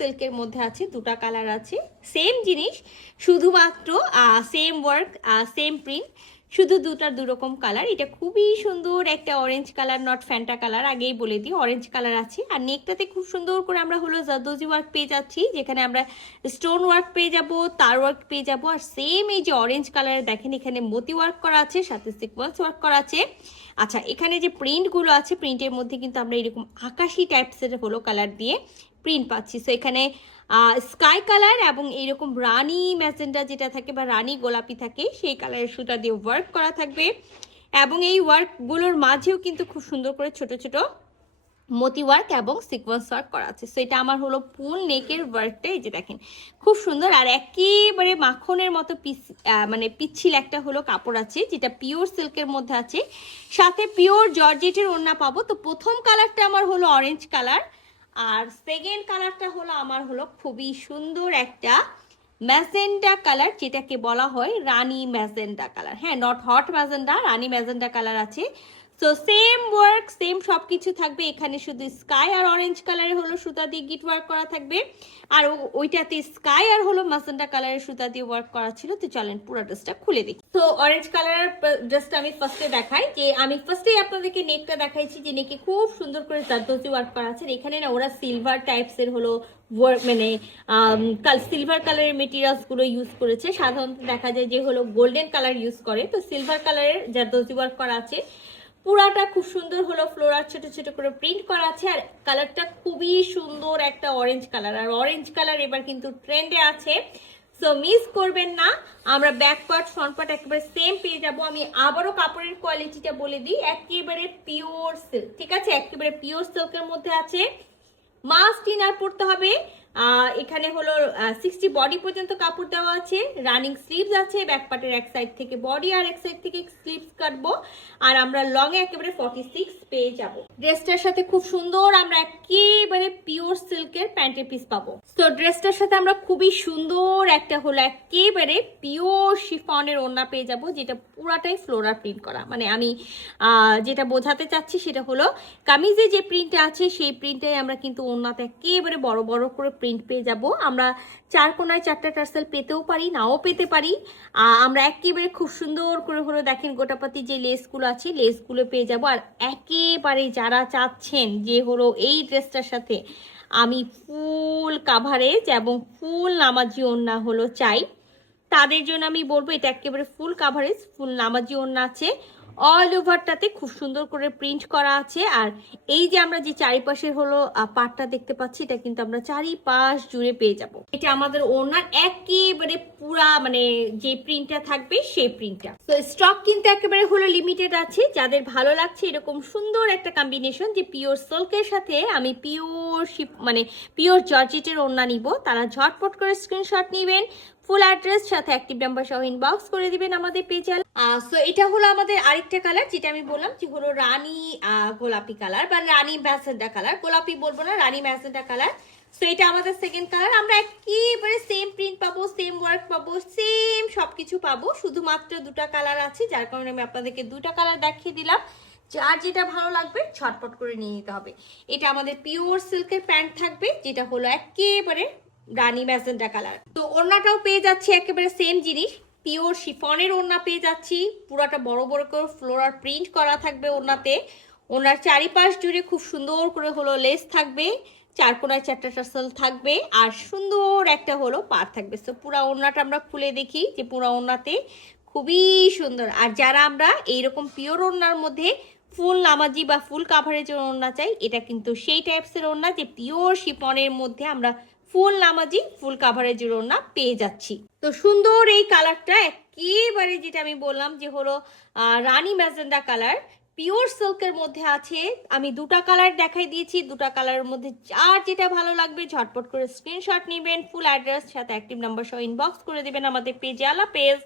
সিল্কের মধ্যে আছে, দুটা কালার আছে। সেম জিনিস, শুধুমাত্র সেম ওয়ার্ক সেম প্রিন্ট শুধু দুটার দুরকম কালার এটা খুবই সুন্দর একটা orange colour not Fanta colour আগেই বলে দিই অরেঞ্জ কালার আছে। আর নেকটাতে খুব সুন্দর করে আমরা হলো জাদোজি ওয়ার্ক পেয়ে যাচ্ছি, যেখানে আমরা স্টোন ওয়ার্ক পেয়ে যাব, তার ওয়ার্ক পেয়ে যাব। আর সেম এই যে অরেঞ্জ কালারের দেখেন এখানে মতি ওয়ার্ক করা আছে, সাথে সিকোয়েন্স ওয়ার্ক করা আছে। আচ্ছা এখানে যে প্রিন্টগুলো আছে প্রিন্টের মধ্যে কিন্তু আমরা এরকম আকাশি টাইপসের হলো কালার দিয়ে প্রিন্ট পাচ্ছি। সো এখানে স্কাই কালার এবং এইরকম রানি ম্যাজেন্ডা যেটা থাকে বা রানি গোলাপি থাকে, সেই কালারের সুতা দিয়ে ওয়ার্ক করা থাকবে। এবং এই ওয়ার্কগুলোর মাঝেও কিন্তু খুব সুন্দর করে ছোট ছোট মতি ওয়ার্ক এবং সিকোয়েন্স ওয়ার্ক করা আছে। সো এটা আমার হলো ফুল নেকের ওয়ার্কটা এই যে দেখেন। খুব সুন্দর আর একেবারে মাখনের মতো পিস মানে পিচ্ছিল একটা হলো কাপড় আছে, যেটা পিওর সিল্কের মধ্যে আছে। সাথে পিওর জর্জেটের ওড়না পাবো। তো প্রথম কালারটা আমার হলো অরেঞ্জ কালার আর সেকেন্ড কালারটা হলো আমার হলো খুবই সুন্দর একটা ম্যাজেন্ডা কালার, যেটাকে বলা হয় রানী ম্যাজেন্ডা কালার। হ্যাঁ নট হট ম্যাজেন্ডা রানী ম্যাজেন্ডা কালার আছে। সো সেম ওয়ার্ক সেম সব কিছু থাকবে। এখানে শুধু স্কাই আর অরেঞ্জ কালারের হলো সুতা দিয়ে গিট ওয়ার্ক করা থাকবে। আর ওইটাতে স্কাই আর হলো ম্যাজেন্ডা কালারের সুতা দিয়ে ওয়ার্ক করা ছিল। তো চলেন পুরো ড্রেসটা খুলে দেখি। তো অরেঞ্জ কালারের ড্রেসটা আমি ফার্স্টে দেখাই। যে আমি ফার্স্টেই আপনাদেরকে নেকটা দেখাইছি যে নেকে খুব সুন্দর করে জারদোজি ওয়ার্ক করা আছে। এখানে না ওরা সিলভার টাইপসের হলো ওয়ার্ক মানে সিলভার কালারের মেটেরিয়ালসগুলো ইউজ করেছে। সাধারণত দেখা যায় যে হলো গোল্ডেন কালার ইউজ করে। তো সিলভার কালারের জারদোজি ওয়ার্ক করা আছে। পুরাটা খুব সুন্দর হলো ফ্লোরার ছোট ছোট করে প্রিন্ট করা আছে আর কালারটা খুবই সুন্দর একটা অরেঞ্জ কালার আর অরেঞ্জ কালার এবার কিন্তু ট্রেন্ডে আছে। সো মিস করবেন না, আমরা ব্যাক পার্ট ফ্রন্ট পার্ট একেবারে সেম পেয়ে যাব। আমি আবারও কাপড়ের কোয়ালিটিটা বলে দিই, একেবারে পিওর সিল্ক ঠিক আছে? একেবারে পিওর সিল্কের মধ্যে আছে। মাস্ট ইনার পড়তে হবে। এখানে হলো সিক্সটি বডি পর্যন্ত কাপড় দেওয়া আছে রানিং স্লিভস আছে ব্যাক পার্টের এক সাইড থেকে বডি আর এক সাইড থেকে স্লিভস কাটবো, আর আমরা লং এ একেবারে ফর্টি সিক্স পেয়ে যাব। ড্রেসটার সাথে খুব সুন্দর আমরা একেবারে পিওর সিল্কের প্যান্টের পিস পাবো। তো ড্রেসটার সাথে আমরা খুবই সুন্দর একটা হলো একেবারে পিওর শিফনের ওড়না পেয়ে যাব, যেটা পুরাটাই ফ্লোরা প্রিন্ট করা। মানে আমি যেটা বোঝাতে চাচ্ছি সেটা হলো, কামিজে যে প্রিন্টটা আছে, সেই প্রিন্টে আমরা কিন্তু ওড়নাতে একেবারে বড় বড় করে প্রিন্ট পেয়ে যাব। আমরা চার কোনায় চারটা টার্সেল পেতেও পারি, নাও পেতে পারি। আমরা একেবারে খুব সুন্দর করে হলো দেখেন গোটাপাতি যে লেসগুলো আছে লেসগুলো পেয়ে যাব। আর একেবারে যারা চাচ্ছেন যে হলো এই ড্রেসটার সাথে আমি ফুল কাভারেজ এবং ফুল নামাজি ওড়না হলো চাই, তাদের জন্য আমি বলব এটা একেবারে ফুল কাভারেজ ফুল নামাজি ওড়না আছে। অল ওভারটাতে খুব সুন্দর করে প্রিন্ট করা আছে। আর এই যে আমরা যে চারিপাশের হলো পাটটা দেখতে পাচ্ছি, এটা কিন্তু আমরা চারিপাশ জুড়ে পেয়ে যাব। এটা আমাদের ওড়নার একেবারে পুরা মানে যে প্রিন্টটা থাকবে, সেই প্রিন্টটা তো স্টক কিন্তু একেবারে হলো লিমিটেড আছে। যাদের ভালো লাগছে এরকম সুন্দর একটা কম্বিনেশন যে পিওর সিল্কের সাথে আমি পিওর শিপ মানে পিওর জর্জেটের ওড়না নিব, তারা ঝটপট করে স্ক্রিনশট নেবেন। ফুল অ্যাড্রেস সাথে অ্যাক্টিভ নাম্বার সহ ইনবক্স করে দিবেন আমাদের পেজে সো এটা হলো আমাদের আরেকটা কালার যেটা আমি বললাম যে হলো রানী গোলাপি কালার বা রানী ম্যাসেন্ডা কালার গোলাপি বলব না, রানী ম্যাসেন্ডা কালার সো এটা আমাদের সেকেন্ড কালার আমরা একেবারে সেম প্রিন্ট পাবো সেম ওয়ার্ক পাবো সেম সব কিছু পাবো। শুধুমাত্র দুটা কালার আছে, যার কারণে আমি আপনাদেরকে দুটা কালার দেখিয়ে দিলাম। যার যেটা ভালো লাগবে ছটপট করে নিয়ে নিতে হবে। এটা আমাদের পিওর সিল্কের প্যান্ট থাকবে, যেটা হলো একেবারে রানী ম্যাজেন্টা কালার তো ওড়নাটাও পেয়ে যাচ্ছি একেবারে সেম জিনিস। পিওর শিফনের ওড়না পেয়ে যাচ্ছি। পুরাটা বড় বড় করে ফ্লোরার প্রিন্ট করা থাকবে ওড়নাতে। ওনার চারিপাশ জুড়ে খুব সুন্দর করে হলো লেস থাকবে চার কোনায় চারটা টাসেল থাকবে, আর সুন্দর একটা হলো পার থাকবে। তো পুরা ওড়নাটা আমরা খুলে দেখি যে পুরা ওড়নাতে খুবই সুন্দর। আর যারা আমরা এইরকম পিওর ওড়নার মধ্যে ফুল নামাজি বা ফুল কাভারেজের ওড়না চাই, এটা কিন্তু সেই টাইপসের ওড়না যে পিওর শিফনের মধ্যে আমরা ফুল নামাজি, ফুল কাভারেজের ওড়না পেয়ে যাচ্ছি। তো সুন্দর এই কালারটা একেবারে যেটা আমি বললাম যে হলো রানী ম্যাজেন্ডা কালার পিওর সিল্কের মধ্যে আছে। আমি দুটা কালার দেখাই দিয়েছি, দুটা কালারের মধ্যে যার যেটা ভালো লাগবে ঝটপট করে স্ক্রিনশট নেবেন ফুল অ্যাড্রেস সাথে অ্যাক্টিভ নাম্বার সহ ইনবক্স করে দেবেন আমাদের পেজে আলা পেজ